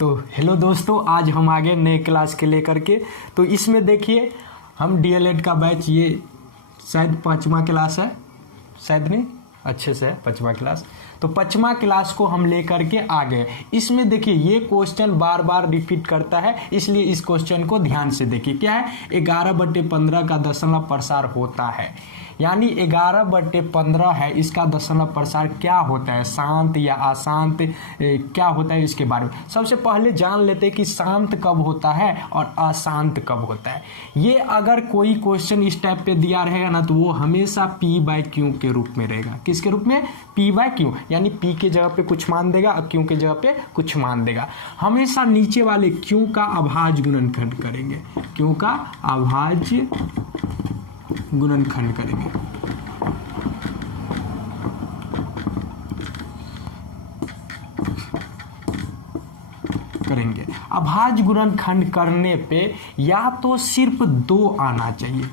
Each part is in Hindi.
तो हेलो दोस्तों, आज हम आ गए नए क्लास के लेकर के। तो इसमें देखिए हम डीएलएड का बैच, ये शायद 5वां क्लास है, शायद नहीं, अच्छे से है 5वां क्लास। तो 5वां क्लास को हम लेकर के आ गए। इसमें देखिए ये क्वेश्चन बार बार रिपीट करता है, इसलिए इस क्वेश्चन को ध्यान से देखिए। क्या है? 11/15 का दशमलव प्रसार होता है, यानी 11/15 है, इसका दशमलव प्रसार क्या होता है, शांत या अशांत क्या होता है, इसके बारे में सबसे पहले जान लेते हैं कि शांत कब होता है और अशांत कब होता है। ये अगर कोई क्वेश्चन इस टाइप पे दिया रहेगा ना, तो वो हमेशा P/Q के रूप में रहेगा। किसके रूप में? P/Q, यानी P के जगह पे कुछ मान देगा और Q के जगह पे कुछ मान देगा। हमेशा नीचे वाले Q का अभाज्य गुणनखंड करेंगे, Q का अभाज्य गुणनखंड करेंगे। अभाज्य गुणनखंड करने पे या तो सिर्फ 2 आना चाहिए,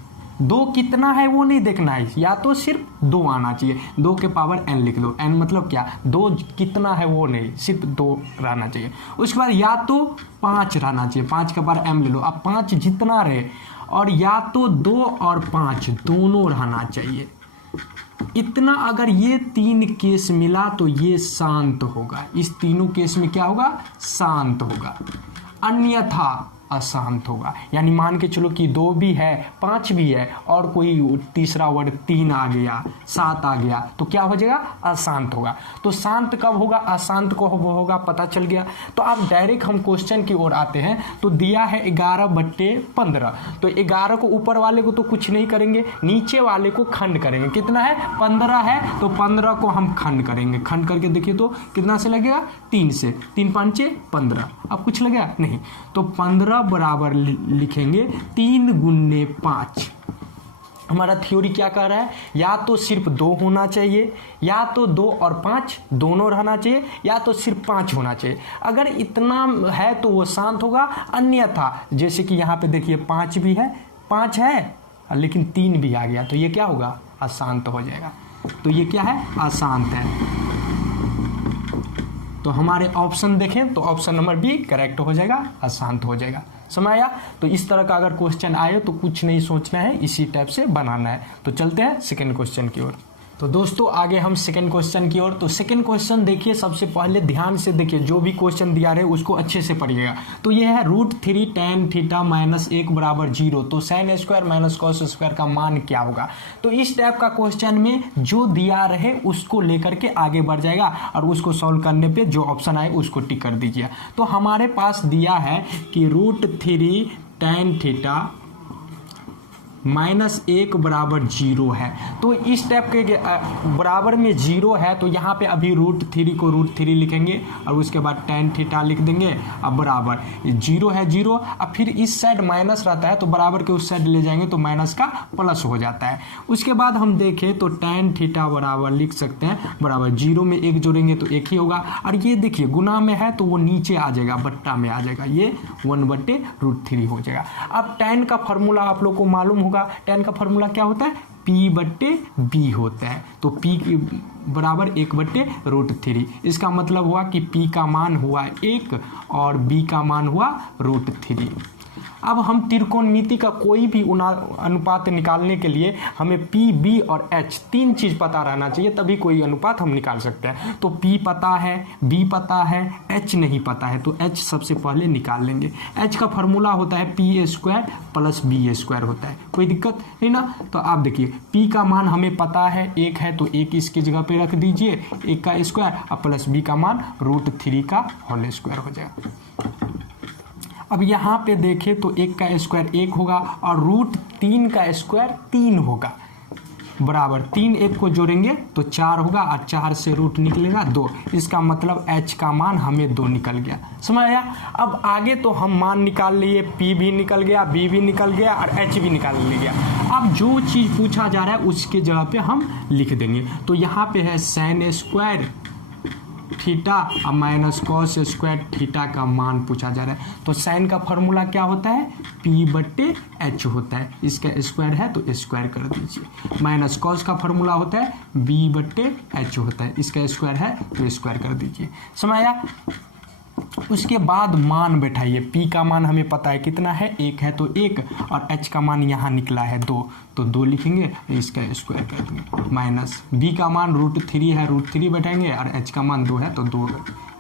2 कितना है वो नहीं देखना है, या तो सिर्फ 2 आना चाहिए। 2 के पावर n लिख दो, n मतलब क्या, 2 कितना है वो नहीं, सिर्फ 2 रहना चाहिए। उसके बाद या तो 5 रहना चाहिए, 5 के पावर m ले लो। अब 5 जितना रहे, और या तो 2 और 5 दोनों रहना चाहिए। इतना अगर ये 3 केस मिला तो ये शांत होगा। इस तीनों केस में क्या होगा? शांत होगा, अन्यथा अशांत होगा। यानी मान के चलो कि 2 भी है, 5 भी है, और कोई तीसरा वर्ड 3 आ गया, 7 आ गया, तो क्या हो जाएगा? अशांत होगा। तो शांत कब होगा, अशांत को होगा, पता चल गया। तो अब डायरेक्ट हम क्वेश्चन की ओर आते हैं। तो दिया है 11/15, तो 11 को ऊपर वाले को तो कुछ नहीं करेंगे, नीचे वाले को खंड करेंगे। कितना है? 15 है, तो 15 को हम खंड करेंगे। खंड करके देखिए तो कितना से लगेगा? 3 से। 3 5 15। अब कुछ लगेगा नहीं, तो 15 बराबर लिखेंगे 3 गुने 5। हमारा थ्योरी क्या कह रहा है? या तो सिर्फ 2 होना चाहिए, या तो 2 और 5 दोनों रहना चाहिए, या तो सिर्फ 5 होना चाहिए। अगर इतना है तो वो शांत होगा, अन्यथा जैसे कि यहाँ पे देखिए 5 भी है, 5 है लेकिन 3 भी आ गया, तो ये क्या होगा? अशांत हो जाएगा। तो ये क्या है? अशांत है। तो हमारे ऑप्शन देखें तो ऑप्शन नंबर बी करेक्ट हो जाएगा, अशांत हो जाएगा। समझ आया? तो इस तरह का अगर क्वेश्चन आए तो कुछ नहीं सोचना है, इसी टाइप से बनाना है। तो चलते हैं सेकंड क्वेश्चन की ओर। तो दोस्तों आगे हम सेकंड क्वेश्चन की ओर। तो सेकंड क्वेश्चन देखिए, सबसे पहले ध्यान से देखिए, जो भी क्वेश्चन दिया रहे उसको अच्छे से पढ़िएगा। तो ये है √3 tan थीटा -1 बराबर 0। तो sin square minus cos square का मान क्या होगा? तो इस टाइप का क्वेश्चन में जो दिया रहे उसको लेकर के आगे बढ़ जाएगा, और उसको सॉल्व करने पे जो ऑप्शन आए उसको टिक कर दीजिए। तो हमारे पास दिया है कि √3 tan थीटा -1 बराबर 0 है। तो इस टाइप के बराबर में 0 है, तो यहाँ पे अभी √3 को √3 लिखेंगे, और उसके बाद tan थीटा लिख देंगे। अब बराबर 0 है 0, अब फिर इस साइड माइनस रहता है, तो बराबर के उस साइड ले जाएंगे तो माइनस का प्लस हो जाता है। उसके बाद हम देखें तो tan थीटा बराबर लिख सकते हैं बराबर 0 में 1 जोड़ेंगे तो 1 ही होगा। और ये देखिए गुना में है तो वो नीचे आ जाएगा, बट्टा में आ जाएगा, ये 1/√3 हो जाएगा। अब tan का फॉर्मूला आप लोग को मालूम होगा। tan का फॉर्मूला क्या होता है? P/B होता है। तो P बराबर 1/√3। इसका मतलब हुआ कि P का मान हुआ 1 और B का मान हुआ √3। अब हम त्रिकोणमिति का कोई भी अनुपात निकालने के लिए हमें P, B और H 3 चीज पता रहना चाहिए, तभी कोई अनुपात हम निकाल सकते हैं। तो P पता है, B पता है, H नहीं पता है, तो H सबसे पहले निकाल लेंगे। H का फॉर्मूला होता है P² + B² होता है, कोई दिक्कत नहीं ना। तो आप देखिए P का मान हमें पता है 1 है, तो 1 इसकी जगह पे रख दीजिए, 1 का स्क्वायर, और प्लस B का मान √3 का होल स्क्वायर हो जाएगा। अब यहाँ पे देखें तो 1 का स्क्वायर 1 होगा, और √3 का स्क्वायर 3 होगा, बराबर 3 1 को जोड़ेंगे तो 4 होगा, और 4 से रूट निकलेगा 2। इसका मतलब H का मान हमें 2 निकल गया। समझ आया? अब आगे तो हम मान निकाल लिए, P भी निकल गया, B भी निकल गया, और H भी निकाल लिया। अब जो चीज़ पूछा जा रहा है उसके जगह पे हम लिख देंगे। तो यहाँ पे है sin स्क्वायर थीटा और माइनस cos स्क्वायर थीटा का मान पूछा जा रहा है। तो साइन का फॉर्मूला क्या होता है? P/H होता है। इसका स्क्वायर है तो स्क्वायर कर दीजिए। माइनस cos का फॉर्मूला होता है B/H होता है। इसका स्क्वायर है तो स्क्वायर कर दीजिए। समझ आया? उसके बाद मान बैठाइए। p का मान हमें पता है कितना है, 1 है तो 1, और h का मान यहाँ निकला है 2, तो 2 लिखेंगे, इसका स्क्वायर कर देंगे, माइनस b का मान √3 है, √3 बैठाएंगे, और h का मान 2 है तो 2,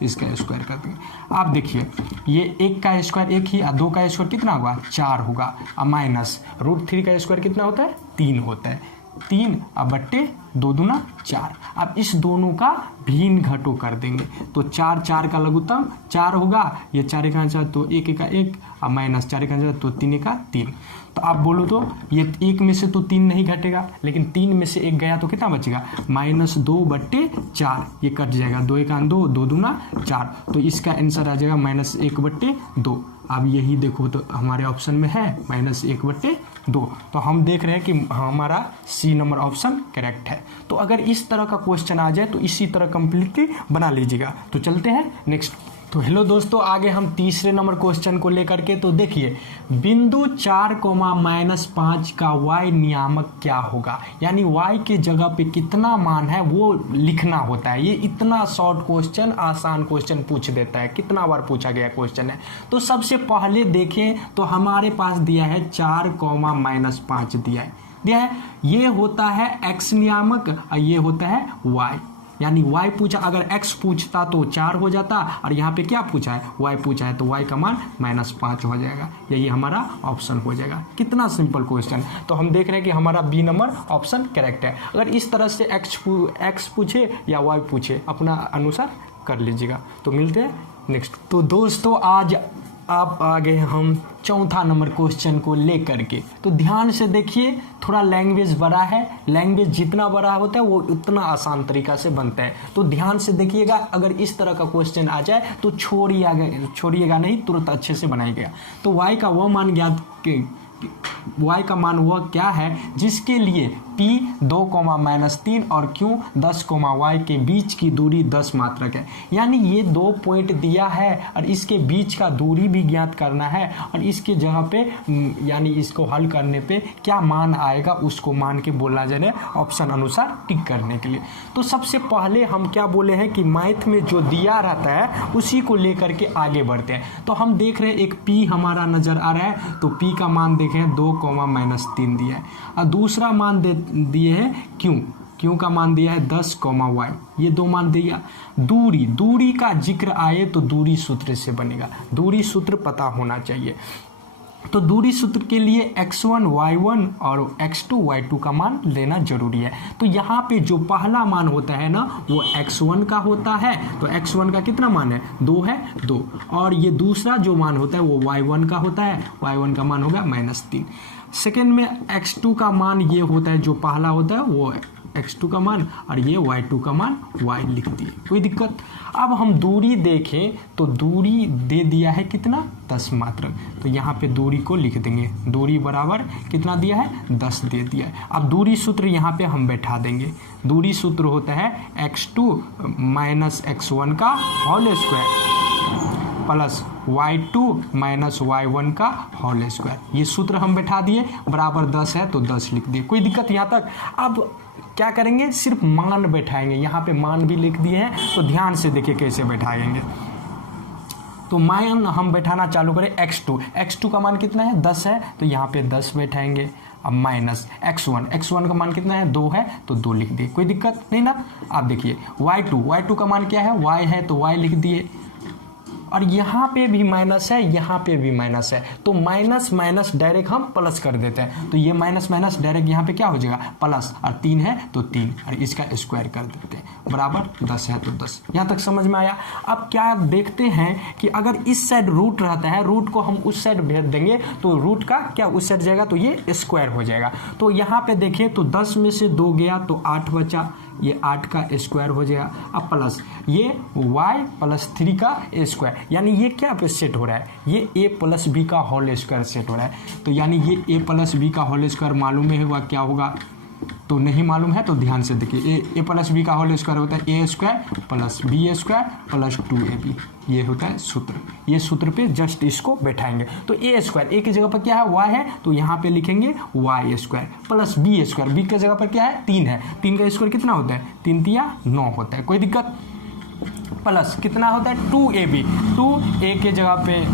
इसका स्क्वायर कर देंगे। आप देखिए ये 1 का स्क्वायर 1 ही, 2 का स्क्वायर कितना होगा, 4 होगा, और माइनस √3 का स्क्वायर कितना होता है, 3 होता है, 3 अब बट्टे 2 दूना 4। अब इस दोनों का भिन्न घटो कर देंगे, तो 4 4 का लघुत्तम 4 होगा, ये 4 1 4 तो 1 1 1, और माइनस 4 1 4 तो 3 1 3। तो आप बोलो तो ये 1 में से तो 3 नहीं घटेगा, लेकिन 3 में से 1 गया तो कितना बचेगा, -2/4, ये कट जाएगा, 2 1 2, 2 दूना 4, तो इसका आंसर आ जाएगा -1/2। अब यही देखो तो हमारे ऑप्शन में है -1/2, तो हम देख रहे हैं कि हमारा सी नंबर ऑप्शन करेक्ट है। तो अगर इस तरह का क्वेश्चन आ जाए तो इसी तरह कंप्लीटली बना लीजिएगा। तो चलते हैं नेक्स्ट। तो हेलो दोस्तों, आगे हम तीसरे नंबर क्वेश्चन को लेकर के, तो देखिए बिंदु 4, -5 का y नियामक क्या होगा, यानी y के जगह पे कितना मान है वो लिखना होता है। ये इतना शॉर्ट क्वेश्चन, आसान क्वेश्चन पूछ देता है, कितना बार पूछा गया क्वेश्चन है। तो सबसे पहले देखें तो हमारे पास दिया है 4, -5 दिया है, ये होता है x नियामक और ये होता है y, यानी y पूछा, अगर x पूछता तो 4 हो जाता, और यहाँ पे क्या पूछा है, y पूछा है, तो y का मान -5 हो जाएगा, यही हमारा ऑप्शन हो जाएगा। कितना सिंपल क्वेश्चन। तो हम देख रहे हैं कि हमारा बी नंबर ऑप्शन करेक्ट है। अगर इस तरह से x पूछे या y पूछे, अपना अनुसार कर लीजिएगा। तो मिलते हैं नेक्स्ट। तो दोस्तों आज आप आ गए हम चौथा नंबर क्वेश्चन को लेकर के। तो ध्यान से देखिए, थोड़ा लैंग्वेज बड़ा है, लैंग्वेज जितना बड़ा होता है वो उतना आसान तरीका से बनता है। तो ध्यान से देखिएगा, अगर इस तरह का क्वेश्चन आ जाए तो छोड़िएगा नहीं, तुरंत अच्छे से बनाइएगा। तो y का वह मान ज्ञात y का मान वह क्या है जिसके लिए p 2, -3 और q 10, y के बीच की दूरी 10 मात्रक है। यानी ये 2 पॉइंट दिया है और इसके बीच का दूरी भी ज्ञात करना है, और इसके जगह पे यानी इसको हल करने पे क्या मान आएगा उसको मान के बोलना जाए ऑप्शन अनुसार टिक करने के लिए। तो सबसे पहले हम क्या बोले हैं कि मैथ में जो दिया रहता है उसी को लेकर के आगे बढ़ते हैं। तो हम देख रहे हैं एक p हमारा नजर आ रहा है, तो p का मान देखें 2, -3 दिया है, और दूसरा मान दिए हैं क्यों का मान दिया है 10, y, ये 2 मान दिया। दूरी का जिक्र आए तो दूरी सूत्र से बनेगा, दूरी सूत्र पता होना चाहिए। तो दूरी सूत्र के लिए x1 y1 और x2 y2 का मान लेना जरूरी है। तो यहाँ पे जो पहला मान होता है ना वो x1 का होता है, तो x1 का कितना मान है 2 है 2, और ये दूसरा जो मान होता है वो y1 का होता है, y1 का मान होगा -3। सेकेंड में x2 का मान ये होता है, जो पहला होता है वो x2 का मान, और ये y2 का मान y लिख दिए, कोई दिक्कत। अब हम दूरी देखें तो दूरी दे दिया है कितना 10 मात्रक, तो यहाँ पे दूरी को लिख देंगे, दूरी बराबर कितना दिया है 10 दे दिया है। अब दूरी सूत्र यहाँ पे हम बैठा देंगे, दूरी सूत्र होता है x2 - x1 का whole square plus y2 - y1 का होल स्क्वायर। ये सूत्र हम बैठा दिए, बराबर 10 है तो 10 लिख दिए, कोई दिक्कत यहाँ तक। अब क्या करेंगे, सिर्फ मान बैठाएंगे, यहाँ पे मान भी लिख दिए हैं, तो ध्यान से देखिए कैसे बैठाएंगे। तो मान हम बैठाना चालू करें x2 का मान कितना है 10 है, तो यहाँ पे 10 बैठाएंगे। अब माइनस x1 का मान कितना है 2 है, तो 2 लिख दिए, कोई दिक्कत नहीं ना। आप देखिए y2 का मान क्या है y है, तो y लिख दिए, और यहाँ पे भी माइनस है, यहाँ पे भी माइनस है, तो माइनस डायरेक्ट हम प्लस कर देते हैं, तो ये माइनस डायरेक्ट यहाँ पे क्या हो जाएगा प्लस, और 3 है तो 3, और इसका स्क्वायर कर देते हैं, बराबर 10 है तो 10। यहाँ तक समझ में आया। अब क्या देखते हैं कि अगर इस साइड रूट रहता है, रूट को हम उस साइड भेज देंगे तो रूट का क्या उस साइड जाएगा, तो ये स्क्वायर हो जाएगा। तो यहाँ पे देखें तो 10 में से 2 गया तो 8 बचा, ये 8 का स्क्वायर हो जाएगा। अब प्लस ये y + 3 का स्क्वायर, यानी ये क्या पे सेट हो रहा है, ये a + b का होल स्क्वायर सेट हो रहा है। तो यानी ये a + b का होल स्क्वायर मालूम है होगा क्या होगा, तो नहीं मालूम है तो ध्यान से देखिए, a + b का होल स्क्वायर होता है a² + b² + 2ab, ये होता है सूत्र। ये सूत्र पे जस्ट इसको बैठाएंगे, तो a² की जगह पर क्या है y है, तो यहाँ पे लिखेंगे y² + b², b की जगह पर क्या है 3 है, 3 का स्क्वायर कितना होता है 3 × 3 = 9 होता है, कोई दिक्कत। प्लस कितना होता है 2ab ए के जगह पे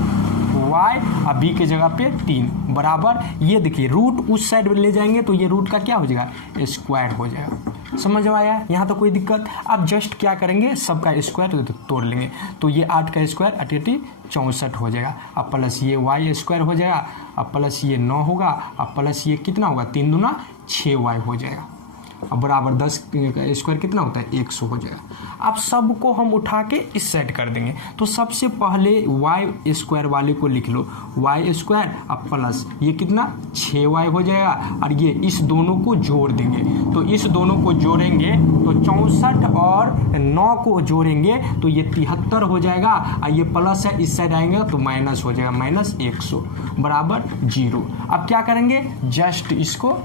y और b के जगह पे 3 बराबर, ये देखिए रूट उस साइड ले जाएंगे तो ये रूट का क्या हो जाएगा, स्क्वायर हो जाएगा। समझ में आया, यहाँ तो कोई दिक्कत। अब जस्ट क्या करेंगे, सबका स्क्वायर तोड़ लेंगे, तो ये 8 का स्क्वायर 88 64 हो जाएगा। अब प्लस ये y स्क्वायर हो जाएगा, अब प्लस ये 9 होगा, अब प्लस ये कितना होगा, 3 दूना 6y हो जाएगा। अब बराबर 10 का स्क्वायर कितना होता है, 100 हो जाएगा। अब सबको हम उठा के इस साइड कर देंगे, तो सबसे पहले y स्क्वायर वाले को लिख लो, y स्क्वायर अब प्लस ये कितना 6y हो जाएगा, और ये इस दोनों को जोड़ देंगे, तो इस दोनों को जोड़ेंगे तो 64 और 9 को जोड़ेंगे तो ये 73 हो जाएगा, और ये प्लस है इस साइड आएंगे तो माइनस हो जाएगा, माइनस 100 बराबर 0। अब क्या करेंगे, जस्ट इसको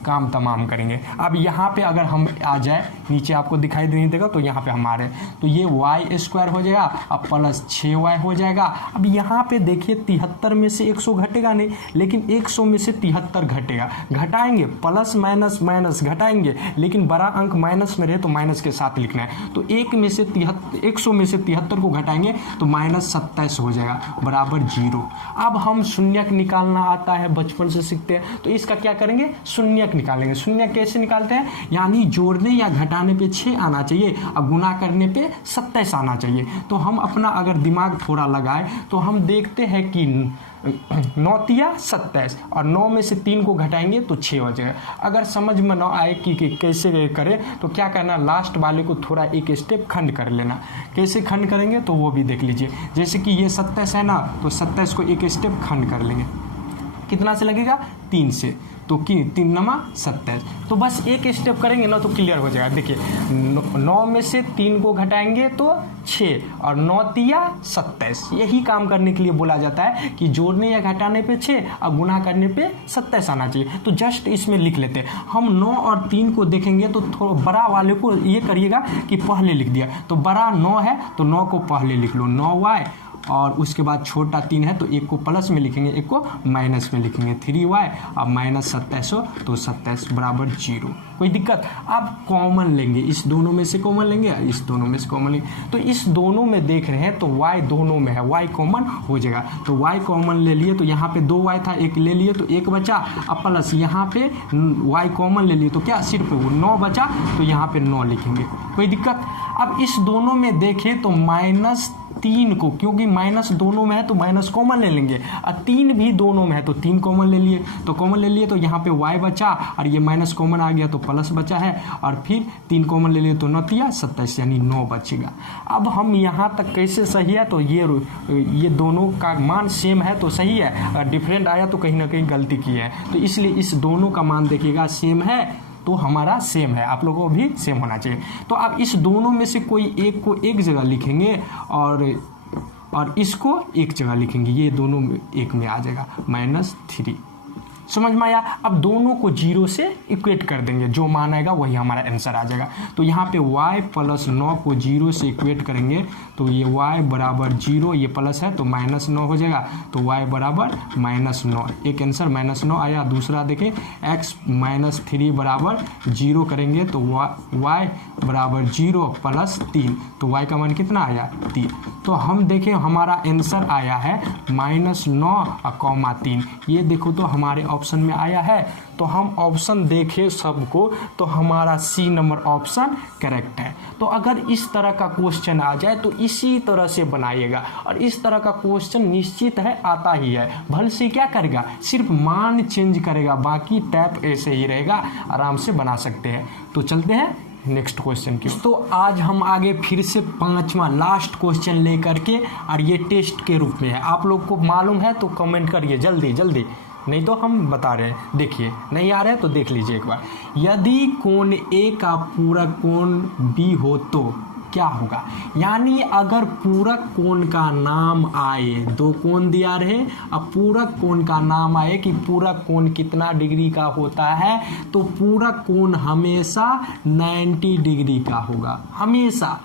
काम तमाम करेंगे। अब यहाँ पे अगर हम आ जाए, नीचे आपको दिखाई नहीं देगा तो यहाँ पे हम आ रहे हैं, तो ये y स्क्वायर हो जाएगा, अब प्लस 6y हो जाएगा। अब यहाँ पे देखिए 73 में से 100 घटेगा नहीं, लेकिन 100 में से 73 घटेगा, घटाएंगे प्लस माइनस माइनस घटाएंगे, लेकिन बड़ा अंक माइनस में रहे तो माइनस के साथ लिखना है, तो 100 में से 73 को घटाएंगे तो माइनस 27 हो जाएगा बराबर 0। अब हम शून्यक निकालना आता है, बचपन से सीखते हैं, तो इसका क्या करेंगे, शून्यक निकालेंगे। शून्य कैसे निकालते हैं, यानी जोड़ने या घटाने पे 6 आना चाहिए और गुना करने पे 27 आना चाहिए। तो हम अपना अगर दिमाग थोड़ा लगाए तो हम देखते हैं कि 9 तिया 27 और 9 में से 3 को घटाएंगे तो 6 हो जाएगा। अगर समझ में ना आए कि कैसे करें तो क्या करना, लास्ट वाले को थोड़ा एक स्टेप खंड कर लेना। कैसे खंड करेंगे तो वो भी देख लीजिए। जैसे कि ये 27 है ना, तो 27 को एक स्टेप खंड कर लेंगे, कितना से लगेगा, 3 से, तो कि 3 नमा 27, तो बस एक स्टेप करेंगे ना तो क्लियर हो जाएगा। देखिए 9 में से 3 को घटाएंगे तो 6 और 9 तिया 27, यही काम करने के लिए बोला जाता है कि जोड़ने या घटाने पे 6 और गुना करने पे 27 आना चाहिए। तो जस्ट इसमें लिख लेते हैं हम। 9 और 3 को देखेंगे तो थोड़ा बड़ा वाले को ये करिएगा कि पहले लिख दिया, तो बड़ा 9 है तो 9 को पहले लिख लो, 9y, और उसके बाद छोटा 3 है तो एक को प्लस में लिखेंगे, एक को माइनस में लिखेंगे, 3y और माइनस 27 तो 27 बराबर 0। कोई दिक्कत। अब कॉमन लेंगे, इस दोनों में से कॉमन लेंगे, इस दोनों में से कॉमन लेंगे, तो इस दोनों में देख रहे हैं तो y दोनों में है, y कॉमन हो जाएगा, तो y कॉमन ले लिए तो यहाँ पे 2y था, एक ले लिए तो 1 बचा, अब प्लस यहाँ पे y कॉमन ले लिए तो क्या सिर्फ 9 बचा, तो यहाँ पे 9 लिखेंगे। कोई दिक्कत। अब इस दोनों में देखें तो -3 को, क्योंकि माइनस दोनों में है तो माइनस कॉमन ले लेंगे, और 3 भी दोनों में है तो 3 कॉमन ले लिए, तो कॉमन ले लिए तो यहाँ पे y बचा और ये माइनस कॉमन आ गया तो प्लस बचा है, और फिर 3 कॉमन ले लिए तो 9 तिया 27 यानी 9 बचेगा। अब हम यहाँ तक कैसे सही है, तो ये दोनों का मान सेम है तो सही है, अगर डिफरेंट आया तो कहीं ना कहीं गलती की है, तो इसलिए इस दोनों का मान देखिएगा सेम है तो हमारा सेम है, आप लोगों को भी सेम होना चाहिए। तो अब इस दोनों में से कोई एक को एक जगह लिखेंगे और इसको एक जगह लिखेंगे, ये दोनों एक में आ जाएगा, -3। समझ में आया। अब दोनों को 0 से इक्वेट कर देंगे, जो मान आएगा वही हमारा आंसर आ जाएगा। तो यहाँ पे y प्लस 9 को 0 से इक्वेट करेंगे तो ये y बराबर 0, ये प्लस है तो -9 हो जाएगा, तो y बराबर -9, एक आंसर -9 आया। दूसरा देखें x -3 बराबर 0 करेंगे तो y बराबर 0 प्लस 3, तो y का मान कितना आया 3। तो हम देखें हमारा आंसर आया है -9,3। ये देखो तो हमारे ऑप्शन में आया है, तो हम ऑप्शन देखें सबको तो हमारा C नंबर ऑप्शन करेक्ट है। तो अगर इस तरह का क्वेश्चन आ जाए तो इसी तरह से बनाइएगा, और इस तरह का क्वेश्चन निश्चित है आता ही है। भले से क्या करेगा, सिर्फ मान चेंज करेगा, बाकी टैप ऐसे ही रहेगा, आराम से बना सकते हैं। तो चलते हैं नेक्स्ट क्वेश्चन की। तो आज हम आगे फिर से 5वां लास्ट क्वेश्चन लेकर के, और ये टेस्ट के रूप में है। आप लोग को मालूम है तो कमेंट करिए जल्दी जल्दी, नहीं तो हम बता रहे हैं। देखिए नहीं आ रहा है तो देख लीजिए एक बार। यदि कोण A का पूरक कोण B हो तो क्या होगा, यानी अगर पूरक कोण का नाम आए, दो कोण दिया रहे, अब पूरक कोण का नाम आए कि पूरक कोण कितना डिग्री का होता है, तो पूरक कोण हमेशा 90 डिग्री का होगा, हमेशा।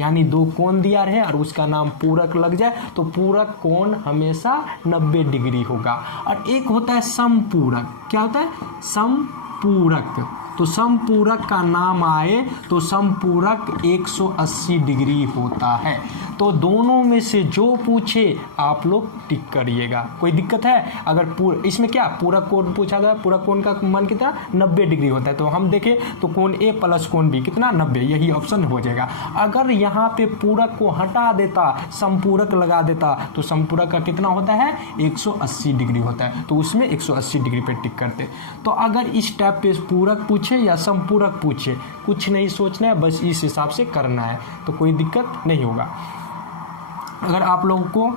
यानी दो कोण दिया रहे और उसका नाम पूरक लग जाए तो पूरक कोण हमेशा 90 डिग्री होगा। और एक होता है समपूरक, क्या होता है समपूरक, तो समपूरक का नाम आए तो समपूरक 180 डिग्री होता है। तो दोनों में से जो पूछे आप लोग टिक करिएगा। कोई दिक्कत है? अगर इसमें क्या पूरक कोण पूछा गया, पूरक कोण का मान कितना 90 डिग्री होता है, तो हम देखें तो कोण ए प्लस कोण बी कितना 90, यही ऑप्शन हो जाएगा। अगर यहाँ पे पूरक को हटा देता, संपूरक लगा देता, तो संपूरक का कितना होता है 180 डिग्री होता है, तो उसमें 180 डिग्री पे टिक करते। तो अगर इस टाइप पे पूरक पूछे या संपूरक पूछे, कुछ नहीं सोचना है, बस इस हिसाब से करना है, तो कोई दिक्कत नहीं होगा। अगर आप लोगों को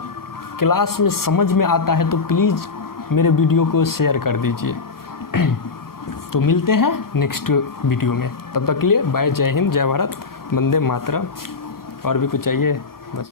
क्लास में समझ में आता है तो प्लीज़ मेरे वीडियो को शेयर कर दीजिए। तो मिलते हैं नेक्स्ट वीडियो में, तब तक के लिए बाय, जय हिंद, जय भारत, वंदे मातरम। और भी कुछ चाहिए?